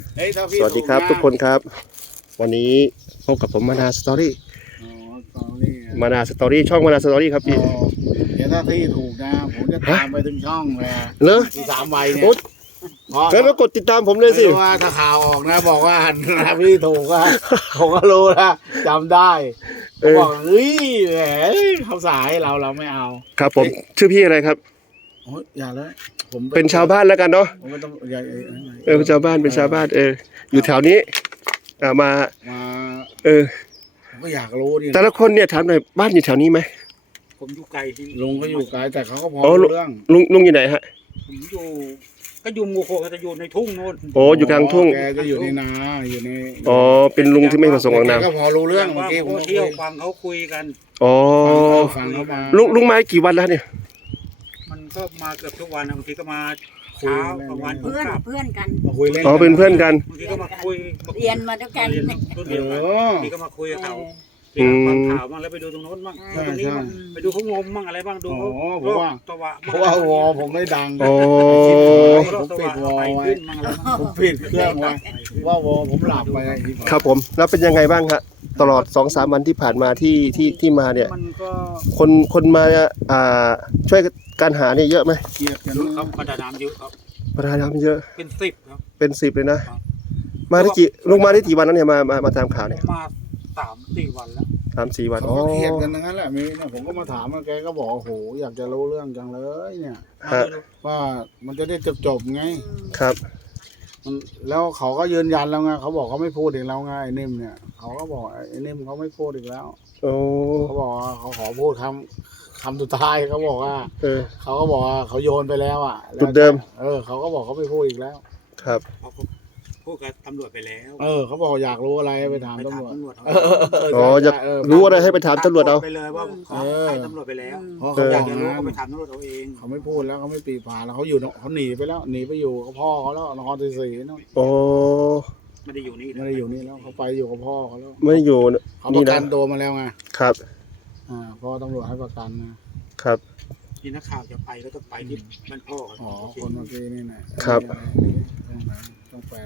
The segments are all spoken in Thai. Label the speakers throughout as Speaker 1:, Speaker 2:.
Speaker 1: สวัสดีครับทุกคนครับวันนี้พบกับผมมานาสตอรี่มานาสตอรี่ช่องมานาสตอรี่ครับพี่
Speaker 2: เดี๋ยวถ้าที่ถูกนะผมจะตามไปถึงช่องเลย
Speaker 1: เนอะ
Speaker 2: ที่3 ใบเนี่ย
Speaker 1: งั้นก็กดติดตามผมเลยสิ
Speaker 2: ว่าถ้าข่าวออกนะบอกว่าถ้าพี่ถูกก็ผมก็รู้นะจำได้บอกเฮ้ยแหมเขาสายเราไม่เอา
Speaker 1: ครับผมชื่อพี่อะไรครับ
Speaker 2: อย่าเลยผม
Speaker 1: เป็นชาวบ้านแล้วกันเนาะ
Speaker 2: ผมไม่ต้องอย่า
Speaker 1: เป็นชาวบ้านอยู่แถวนี้มา
Speaker 2: ผมก็อยากรู้ดิ
Speaker 1: แต่ละคนเนี่ยถามหน่อยบ้านอยู่แถวนี้ไหม
Speaker 3: ผมอยู่ไกลที่
Speaker 2: ลุงก็อยู่ไกลแต่เขาก็พอรู้เรื่อง
Speaker 1: ลุงอยู่ไหนฮะ
Speaker 3: ผมอยู่หมู่6จะอยู่ในทุ่งโน่น
Speaker 1: โอ้อยู่กลางทุ่ง
Speaker 2: แกก็อยู่ในนาอยู่ใน
Speaker 1: เป็นลุงที่ไม่ประสงค์ออกนาม
Speaker 2: ก็พอรู้เรื่องเมื่อกี้
Speaker 3: ผมเที่ยวฟังเขาคุยกัน
Speaker 2: ฟังเขามา
Speaker 1: ลุงมากี่วันแล้วเนี่ย
Speaker 3: มันก็มาเกือบทุกวันบางทีก็มาเช้าบางวัน
Speaker 4: เพื่อนกัน
Speaker 2: มาคุยเล่น
Speaker 1: เป็นเพื่อนกัน
Speaker 3: บางทีก็มาคุย
Speaker 4: เรียนมาด้วยกัน
Speaker 3: บางทีก็มาคุยกับเขาฟังข่าวบ้างแล้วไปดูตรงโน้นบ้างตรงนี้บ้างไปดูเขางมบ้างอะไรบ้างดูเขา
Speaker 2: เพราะว่าวอผมไม่ดังผมปิดวอไว้ผมปิดเครื่องไว้ว่าวอผมหลับไป
Speaker 1: ครับผมแล้วเป็นยังไงบ้างฮะตลอด 2-3 วันที่ผ่านมาที่มาเนี่ยคนมาช่วยการหาเนี่ยเยอะไหม
Speaker 2: เครียดกัน
Speaker 3: ครับประดาน้ำเยอะครับ
Speaker 1: ประดาน้ำเยอะ
Speaker 3: เป็น10ครับ
Speaker 1: เป็น10เลยนะมาได้ลุงมาได้กี่วันแล้วเนี่ยมาตามข่าวเนี่ย
Speaker 3: มา3-4 วันแล้ว
Speaker 1: 3-4 วัน
Speaker 2: เครียดกันทั้งนั้นแหละมีเนี่ยผมก็มาถามแกก็บอกโอ้โหอยากจะรู้เรื่องจังเลยเนี่ยว่ามันจะได้จบไง
Speaker 1: ครับ
Speaker 2: แล้วเขาก็ยืนยันแล้วไงเขาบอกเขาไม่พูดอีกแล้วไงไอ้นิ่มเนี่ยเขาก็บอกไอ้นิ่มเขาไม่พูดอีกแล้วเขาบอกว่าเขาขอพูดคำสุดท้ายเขาบอกว่าเขาก็บอกว่าเขาโยนไปแล้วอ่ะ
Speaker 1: จุดเดิม
Speaker 2: เขาก็บอกเขาไม่พูดอีกแล้ว
Speaker 1: ครับ
Speaker 3: พูดกับตำรวจไปแล้ว
Speaker 2: เขาบอกอยากรู้อะไรไปถามตำรวจ
Speaker 1: อยากรู้อะไรให้ไปถามตำรวจเอา
Speaker 3: ไปเลยว่าให้ตำรวจไปแล้วเขาอยากจะรู้ก็ไปถามตำรวจเอาเอง
Speaker 2: เขาไม่พูดแล้วเขาไม่ปีผ่าแล้วเขาหนีไปแล้วหนีไปอยู่กับพ่อเขาแล้วนครศรีศรีนั่น
Speaker 3: ไม่ได้อยู่นี่
Speaker 2: แล้วเขาไปอยู่กับพ่อเขาแล้ว
Speaker 1: ไม่อยู่
Speaker 2: เขาประกันตัวมาแล้วไง
Speaker 1: ครับ
Speaker 2: พ่อตำรวจให้ประกันนะครับ
Speaker 3: ที่นักข่าวจะไปแล้วก็ไปที่บ้านพ่อ
Speaker 2: คนเมื่อกี้นี่นะครับต้องแปด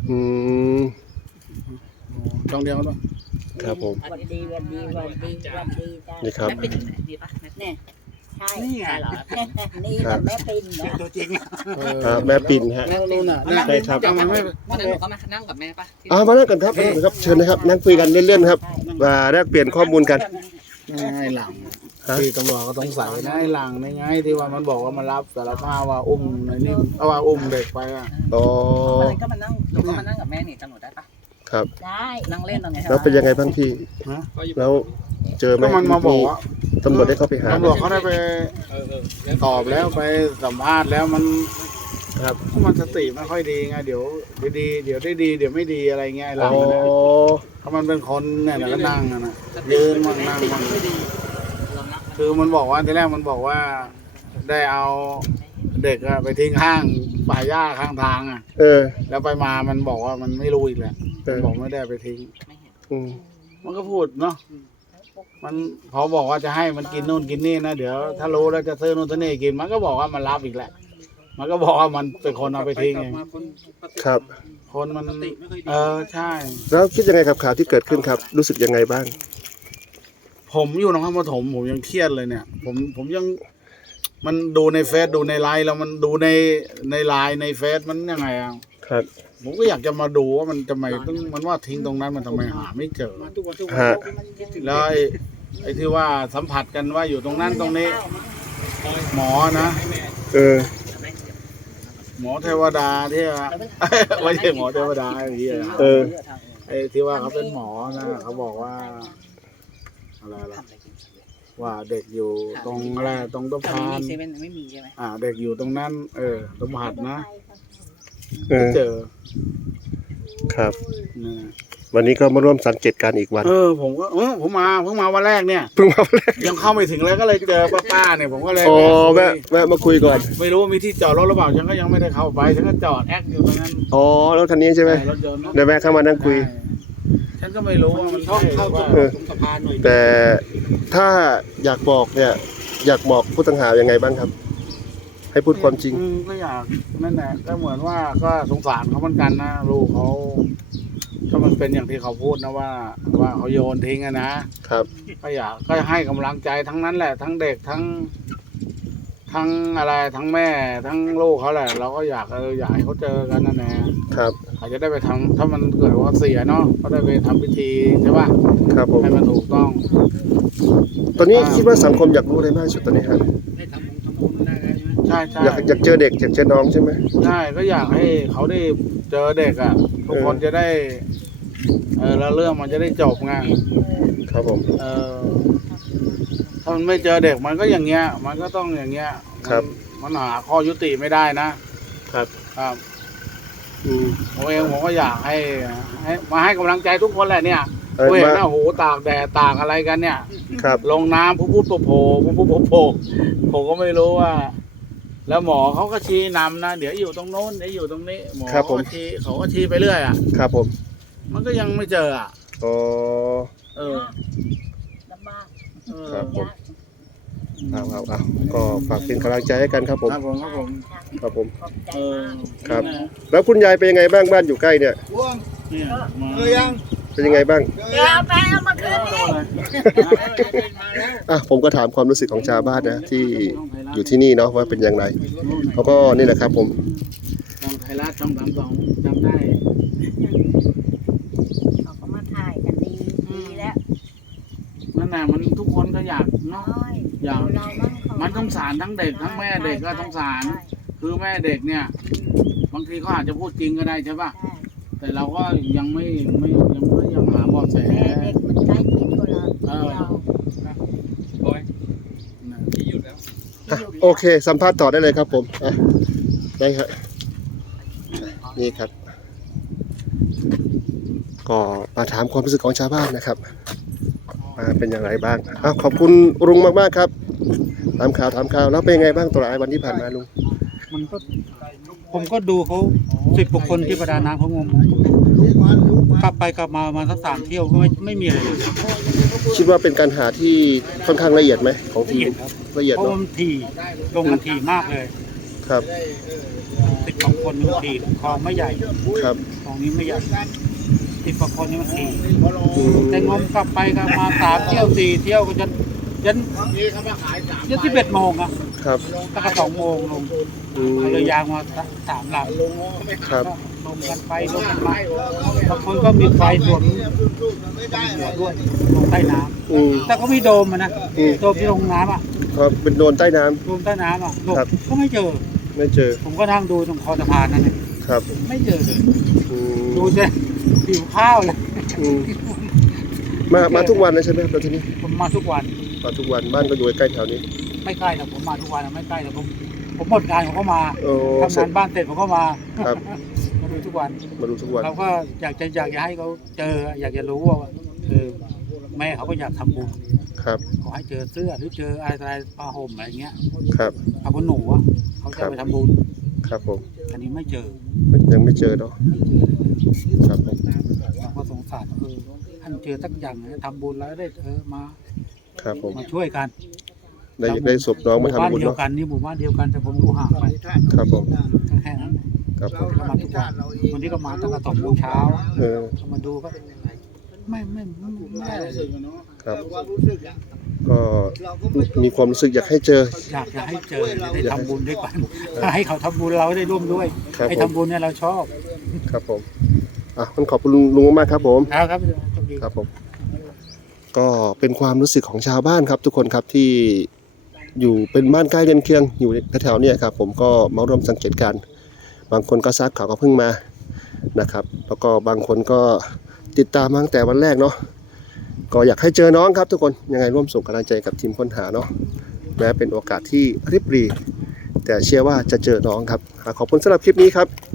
Speaker 2: ช่องเดียวกันป่ะ
Speaker 1: ครับผม
Speaker 4: วันดี
Speaker 1: นี่ครับ
Speaker 4: เนี่ยใช่
Speaker 3: นี่ไง
Speaker 4: นี่แหละแม่ปิ่น
Speaker 3: ตัวจริง
Speaker 1: แม่ปิ่นฮะ
Speaker 2: ใช่ครับ
Speaker 4: วันนั้นหนูก็มานั่งกับแม่ป่ะ
Speaker 1: มานั่งกันครับเชิญนะครับนั่งคุยกันเล่นๆครับมาแลกเปลี่ยนข้อมูลกัน
Speaker 2: ไอ้หลังที่ตำรวจก็ต้องใส่นะไอ้หลังในไงที่ว่ามันบอกว่ามันรับสารภาพว่าอุ้มไอ้นี่ว่าอุ้มเด็กไป
Speaker 4: วันนั้นก็มานั่งหนูก็มานั่งกับแม่นี่ตำรวจได้ปะ
Speaker 1: ครับ
Speaker 4: ได้นั่งเล่นตรงไหน
Speaker 1: แล้วเป็นยังไงบ้างพี่แล้วเจอไหม
Speaker 2: มันมาบอกว่า
Speaker 1: ตำรวจได้เข้าไปหา
Speaker 2: ตำรวจเขาได้ไปตอบแล้วไปสัมภาษณ์แล้วมัน
Speaker 1: ครับ
Speaker 2: มันสติไม่ค่อยดีไงเดี๋ยวดีเดี๋ยวได้ดีเดี๋ยวไม่ดีอะไรเงี้ยหลังนะถ้ามันเป็นคนเนี่ยก็นั่งนะยืนมันนั่งมันคือมันบอกว่าทีแรกมันบอกว่าได้เอาเด็กไปทิ้งข้างป่าหญ้าข้างทางแล้วไปมามันบอกว่ามันไม่รู้อีกแหละบอกไม่ได้ไปทิ้งมันก็พูดเนาะมันพอบอกว่าจะให้มันกินนู่นกินนี่นะเดี๋ยวถ้ารู้แล้วจะซื้อนู่นซื้อนี่กินมันก็บอกว่ามันรับอีกแหละมันก็บอกว่ามันเป็นคนเอาไปทิ้งเอง
Speaker 1: ครับ
Speaker 2: คนมันใช่
Speaker 1: แล้วคิดยังไงกับข่าวที่เกิดขึ้นครับรู้สึกยังไงบ้าง
Speaker 2: ผมอยู่นครปฐมผมยังเครียดเลยเนี่ยผมยังมันดูในเฟซดูในไลน์แล้วมันดูในไลน์ในเฟซมันยังไงอ่ะ
Speaker 1: ครับ
Speaker 2: ผมก็อยากจะมาดูว่ามันทำไมต้องมันว่าทิ้งตรงนั้นมันทำไมหาไม่เจอแล้วไอ้ที่ว่าสัมผัสกันว่าอยู่ตรงนั้นตรงนี้หมอนะหมอเทวดาที่ว่าไม่ใช่หมอเทวดาไอ้ที่ว่าเขาเป็นหมอนะเขาบอกว่าอะไรล่ะว่าเด็กอยู่ตรงอะไรตรงต้นพาน
Speaker 4: ไม่มีใช่ไหม
Speaker 2: เด็กอยู่ตรงนั้นสัมผัสนะเจอ
Speaker 1: ครับวันนี้ก็มาร่วมสังเกตการอีกวัน
Speaker 2: ผมก็เพิ่งมาวันแรกเนี่ยยังเข้าไม่ถึงเลยก็เลยเจอป้าเนี่ยผมก็เลย
Speaker 1: แวะมาคุยก่อน
Speaker 2: ไม่รู้ว่ามีที่จอดรถหรือเปล่าฉันก็ยังไม่ได้เข้าไปฉันก็จอดแอคอยู่ตรงนั้น
Speaker 1: รถคันนี้ใช่ไหมเดี๋ยวแวะเข้ามานั่งคุย
Speaker 2: ฉันก็ไม่รู้ว่ามัน
Speaker 3: เข้าตรงสะพานหน่อย
Speaker 1: แต่ถ้าอยากบอกเนี่ยอยากบอกผู้ต้องหายังไงบ้างครับให้พูดความจริง
Speaker 2: ก็อยากนั่นแหละก็เหมือนว่าก็สงสารเขาเหมือนกันนะลูกเขาถ้ามันเป็นอย่างที่เขาพูดนะว่าเขาโยนทิ้งอะนะครับก็อยากก็ให้กำลังใจทั้งนั้นแหละ ทั้งเด็กทั้งอะไรทั้งแม่ทั้งลูกเขาแหละ เราก็อยากให้เขาเจอกันนั่นแหละ
Speaker 1: ครับ
Speaker 2: อาจจะได้ไปทำถ้ามันเกิดว่าเสียเนาะก็ได้ไปทำพิธีใช่ป่ะ
Speaker 1: ครับผม
Speaker 2: ให้มันถูกต้อง
Speaker 1: ตอนนี้คิดว่าสังคมอยากรู้อะไรมากที่สุดตอนนี้ครับ
Speaker 3: ให้ทำบุญได้ใช่ไหม
Speaker 2: ใช่
Speaker 1: อยากเจอเด็กอยากเจอน้องใช่ไหม
Speaker 2: ใช่ก็อยากให้เขาได้เจอเด็กอ่ะทุกคนจะได้แล้วเรื่องมันจะได้จบไง
Speaker 1: ครับผม
Speaker 2: ถ้ามันไม่เจอเด็กมันก็อย่างเงี้ย มันก็ต้องอย่างเงี้ย
Speaker 1: ครับ
Speaker 2: มันหาข้อยุติไม่ได้นะครับ ครับ ผมก็อยากให้มาให้กำลังใจทุกคนแหละเนี่ย เห็นนะโหตากแดดตากอะไรกันเนี่ย
Speaker 1: ครับ
Speaker 2: ลงน้ำพุโผล่ผมก็ไม่รู้ว่า แล้วหมอเขาก็ชี้นำนะเดี๋ยวอยู่ตรงโน้นเดี๋ยวอยู่ตรงนี้หมอเขาก็ชี้ไปเรื่อยอ่ะ
Speaker 1: ครับผม
Speaker 2: มันก็ยังไม่เจออ่ะ
Speaker 1: อ๋อ
Speaker 4: ลำบาก
Speaker 1: ครับผมเอาก็ฝากเป็นกำลังใจให้กันครับผม
Speaker 2: ครับผม
Speaker 1: ครับผม
Speaker 4: ขอบใจ
Speaker 2: เออ
Speaker 4: มาก
Speaker 1: ครับ แล้วคุณยายเป็นยังไงบ้างบ้านอยู่ใกล้เนี่ย
Speaker 2: เนี่ยมา
Speaker 1: เป็นยังไงบ้าง
Speaker 4: เดี๋ยวเอาไปเอามาคืนนี่
Speaker 1: ผมก็ถามความรู้สึกของชาวบ้านนะที่อยู่ที่นี่เนาะว่าเป็นอย่างไรเขาก็นี่แหละครับผม
Speaker 2: ช่องไทยรัฐช่อง32จำได้
Speaker 4: เขาก็มาถ่ายกันดีแล้ว
Speaker 2: นั่นน่ะมันทุกคนก็อยากเนาะ อย่าง
Speaker 4: เราบ้างเขา
Speaker 2: มันสงสารทั้งเด็กทั้งแม่เด็กก็สงสาร คือแม่เด็กเนี่ย บางทีเขาอาจจะพูดจริงก็ได้ใช่ป่ะ แต่เราก็ยังหาเบาะแส
Speaker 4: แม่เด็กมันใกล้ชิดกว่าเรา
Speaker 3: บอยที่หยุดแล้ว
Speaker 1: โอเค สัมภาษณ์ต่อได้เลยครับผมได้ครับนี่ครับ ก็มาถามความรู้สึกของชาวบ้านนะครับเป็นอย่างไรบ้างขอบคุณลุงมากๆครับถามข่าวแล้วเป็นยังไงบ้างตลอดวันที่ผ่านมาลุง
Speaker 3: มันก็ผมก็ดูเขา10 กว่าคนที่ประดาน้ำเขางมกลับไปกลับมามาสัก3 เที่ยวก็ไม่มีอะไรเลย
Speaker 1: คิดว่าเป็นการหาที่ค่อนข้างละเอียดไหมของทีมละเอียด
Speaker 3: เพราะ
Speaker 1: เนาะ
Speaker 3: มันถี่ลงมันถี่มากเลย
Speaker 1: ครับ
Speaker 3: 10 กว่าคนมันถี่คลองไม่ใหญ่
Speaker 1: ครับ
Speaker 3: คลองนี้ไม่ใหญ่10 กว่าคนนี่มันถี่
Speaker 1: อืม
Speaker 3: แต่งมกลับไปกลับมา3 เที่ยว4 เที่ยวก็ยัน11 โมงอะ
Speaker 1: ครับ
Speaker 3: ตั้งแต่2 โมงลง
Speaker 1: อืม
Speaker 3: เรือยางมา3 ลำ
Speaker 1: ครับ
Speaker 3: ลงกันไปลงกันมาบางคนก็มีไฟสวมหัวด้วยลงใต้น้
Speaker 1: อืม
Speaker 3: ำแต่ก็มีโดมอะนะ
Speaker 1: อืม
Speaker 3: โดมที่ลงน้ำอ่ะ
Speaker 1: ครับเป็นโดนใต้น้ำ
Speaker 3: โดมใต้น้ำอ่ะหลบ
Speaker 1: ครับ
Speaker 3: ก็ไม่เจอ
Speaker 1: ไม่เจอ
Speaker 3: ผมก็นั่งดูตรงคอสะพานนั่นแหละ
Speaker 1: ครับ
Speaker 3: ไม่เจอเลย
Speaker 1: อืม
Speaker 3: ดูสิหิวข้าวเลย
Speaker 1: อืมมาทุกวันเลยใช่ไหมครับแล้วทีนี้
Speaker 3: ผมมาทุกวัน
Speaker 1: มาทุกวันบ้านก็อยู่ใกล้แถวนี้
Speaker 3: ไม่ใกล้แต่ผมมาทุกวันอะไม่ใกล้แต่ผมหมดงานผมก็มา
Speaker 1: โอ้
Speaker 3: ทำงานบ้านเสร็จผมก็มา
Speaker 1: ครับ
Speaker 3: มาดูทุกวัน
Speaker 1: มาดูทุกวัน
Speaker 3: เราก็อยากจะให้เขาเจออยากจะรู้ว่าแม่เขาก็อยากทำบุญ
Speaker 1: ครับ
Speaker 3: ขอให้เจอเสื้อหรือเจออะไรผ้าห่มอะไรเงี้ย
Speaker 1: ครับ
Speaker 3: ผ้าขนหนูอ่ะเขาจะไปทำบุญ
Speaker 1: ครับผม
Speaker 3: อันนี้ไม่เจอ
Speaker 1: ยังไม่เจอเนาะ
Speaker 3: ไม่เจอเลย
Speaker 1: ครับผม
Speaker 3: เราก็สงสารท่านเจอสักอย่างนะทำบุญแล้วได้มา
Speaker 1: ครับผม
Speaker 3: ช่วยกัน
Speaker 1: ได้ศพน้องมา
Speaker 3: หบ้าน
Speaker 1: ทำบุญ
Speaker 3: เดียว
Speaker 1: เนาะ
Speaker 3: กันนี่หมู่บ้านเดียวกันแต่ผมอยู่ห่างไป
Speaker 1: ครับผม
Speaker 3: แค่นั้น
Speaker 1: ครับผม
Speaker 3: ก็มาทุกวันวันนี้ก็มาตั้งแต่2 โมงเช้า
Speaker 1: เออ
Speaker 3: ก็มาดูก็ไม่ได้เลย
Speaker 1: ครับก็มีความรู้สึกอยากให้เจอ
Speaker 3: อยากจะให้เจอได้ทำบุญด้วยกันให้เขาทำบุญเราได้ร่วมด้วย
Speaker 1: ครับ
Speaker 3: ให้
Speaker 1: ผม
Speaker 3: ทำบุญเนี่ยเราชอบ
Speaker 1: ครับผมต้องขอบคุณลุงมากๆครับผม
Speaker 3: ครับสวัสดี
Speaker 1: ครับผม ก็เป็นความรู้สึกของชาวบ้านครับ ทุกคนครับที่อยู่เป็นบ้านใกล้เรือนเคียงอยู่แถวๆเนี่ยครับผมก็มาร่วมสังเกตการณ์บางคนก็ทราบข่าวก็เพิ่งมานะครับ แล้วก็บางคนก็ติดตามมาตั้งแต่วันแรกเนาะก็อยากให้เจอน้องครับทุกคนยังไงร่วมส่งกำลังใจกับทีมค้นหาเนาะแม้เป็นโอกาสที่ริบหรี่แต่เชื่อว่าจะเจอน้องครับขอบคุณสำหรับคลิปนี้ครับ